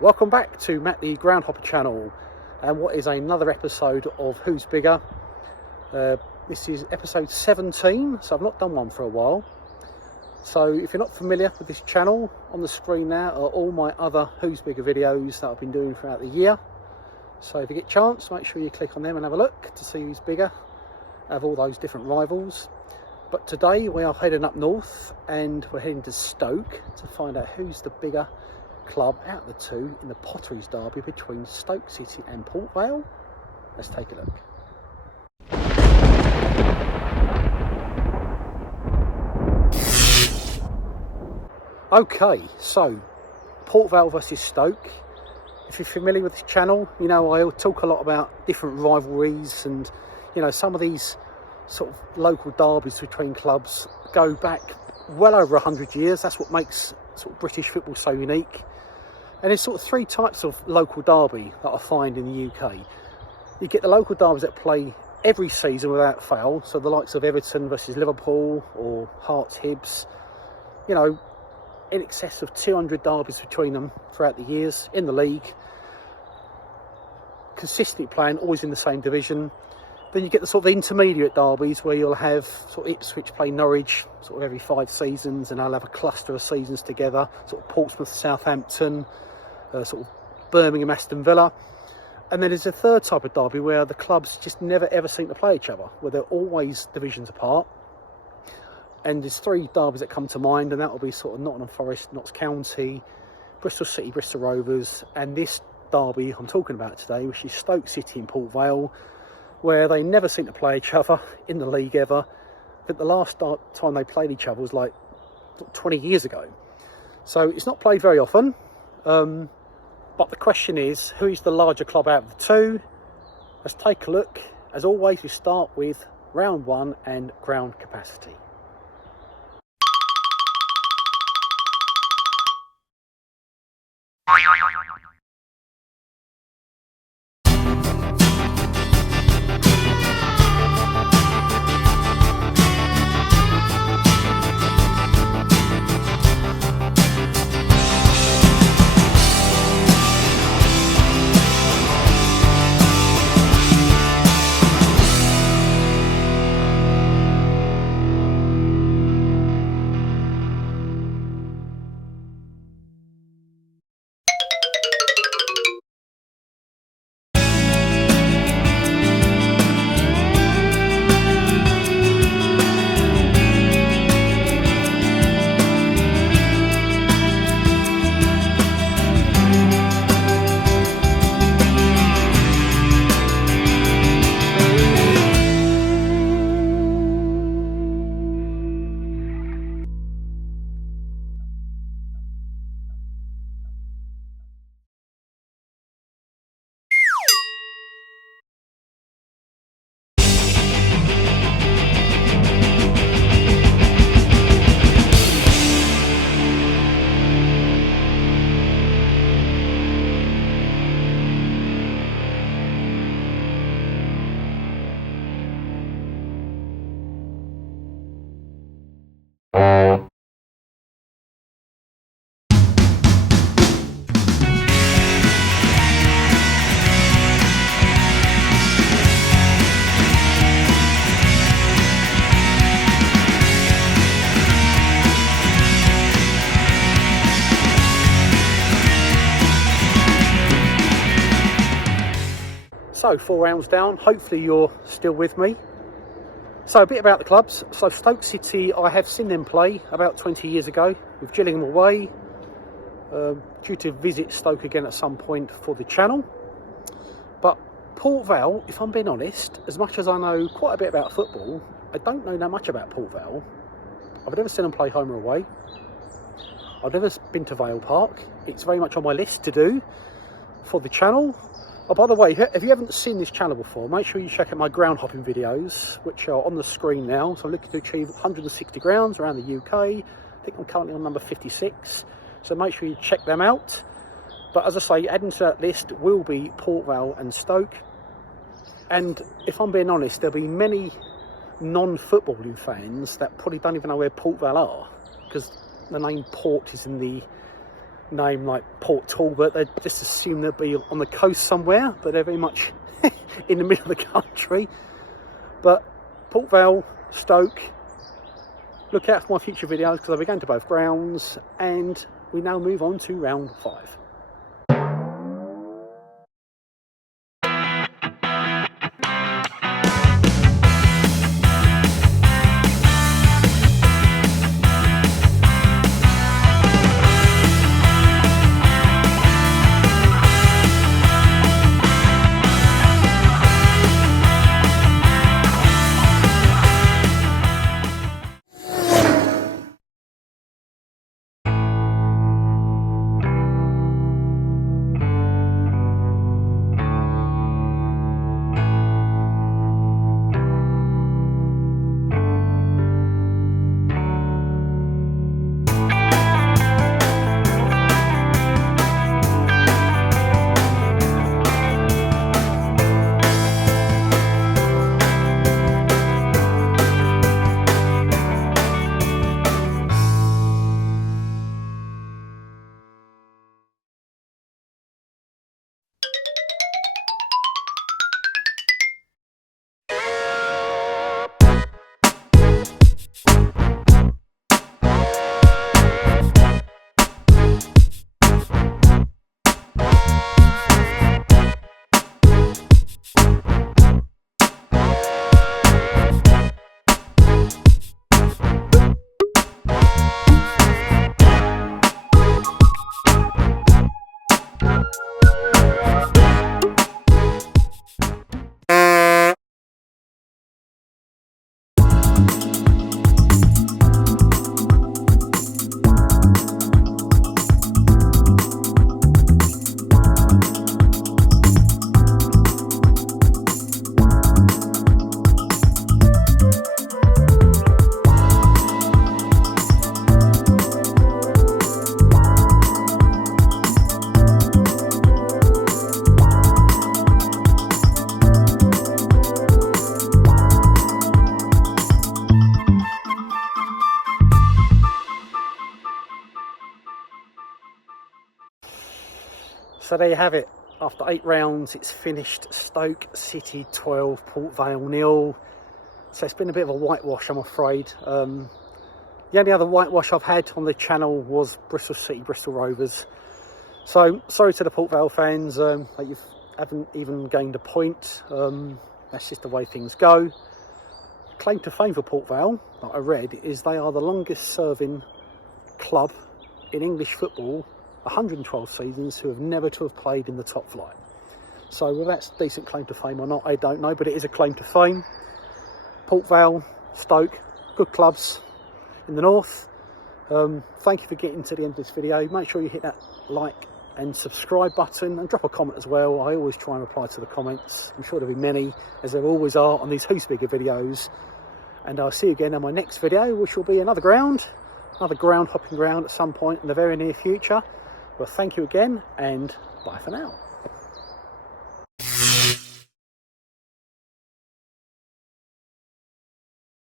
Welcome back to Matt the Groundhopper channel, and what is another episode of Who's Bigger. This is episode 17, so I've not done one for a while. So if you're not familiar with this channel, on the screen now are all my other Who's Bigger videos that I've been doing throughout the year. So if you get a chance, make sure you click on them and have a look to see who's bigger of all those different rivals. But today we are heading up north and we're heading to Stoke to find out who's the bigger club out of the two in the Potteries Derby between Stoke City and Port Vale. Let's take a look. Okay, so Port Vale versus Stoke. If you're familiar with this channel, you know I talk a lot about different rivalries, and you know some of these sort of local derbies between clubs go back well over 100 years. That's what makes sort of British football so unique. And there's sort of three types of local derby that I find in the UK. You get the local derbies that play every season without fail, so the likes of Everton versus Liverpool or Hearts Hibs, you know, in excess of 200 derbies between them throughout the years in the league, consistently playing, always in the same division. Then you get the sort of intermediate derbies where you'll have sort of Ipswich play Norwich sort of every 5 seasons, and I'll have a cluster of seasons together, sort of Portsmouth, Southampton, sort of Birmingham, Aston Villa. And then there's a third type of derby where the clubs just never ever seem to play each other, where they're always divisions apart. And there's 3 derbies that come to mind, and that will be sort of Nottingham Forest, Notts County, Bristol City, Bristol Rovers, and this derby I'm talking about today, which is Stoke City and Port Vale, where they never seem to play each other in the league ever. But the last time they played each other was like 20 years ago. So it's not played very often. But the question is, who is the larger club out of the two? Let's take a look. As always, we start with round 1 and ground capacity. So 4 rounds down, hopefully you're still with me. So a bit about the clubs. So Stoke City, I have seen them play about 20 years ago with Gillingham away. Due to visit Stoke again at some point for the channel. But Port Vale, if I'm being honest, as much as I know quite a bit about football, I don't know that much about Port Vale. I've never seen them play home or away. I've never been to Vale Park. It's very much on my list to do for the channel. Oh, by the way, if you haven't seen this channel before, make sure you check out my ground hopping videos, which are on the screen now. So I'm looking to achieve 160 grounds around the UK. I think I'm currently on number 56. So make sure you check them out. But as I say, adding to that list will be Port Vale and Stoke. And if I'm being honest, there'll be many non-footballing fans that probably don't even know where Port Vale are, because the name Port is in the name like Port Talbot, they just assume they'll be on the coast somewhere, but they're very much in the middle of the country. But Port Vale, Stoke, look out for my future videos because I'll be going to both grounds, and we now move on to round 5. So there you have it. After 8 rounds, it's finished Stoke City 12, Port Vale 0. So it's been a bit of a whitewash, I'm afraid. The only other whitewash I've had on the channel was Bristol City, Bristol Rovers. So sorry to the Port Vale fans that you haven't even gained a point. That's just the way things go. Claim to fame for Port Vale, that I read, is they are the longest serving club in English football, 112 seasons, who have never to have played in the top flight. So whether that's a decent claim to fame or not, I don't know, but it is a claim to fame. Port Vale, Stoke, good clubs in the north. Thank you for getting to the end of this video. Make sure you hit that like and subscribe button and drop a comment as well. I always try and reply to the comments. I'm sure there'll be many, as there always are on these Hoosebigger videos. And I'll see you again in my next video, which will be another ground hopping ground at some point in the very near future. Well, thank you again, and bye for now.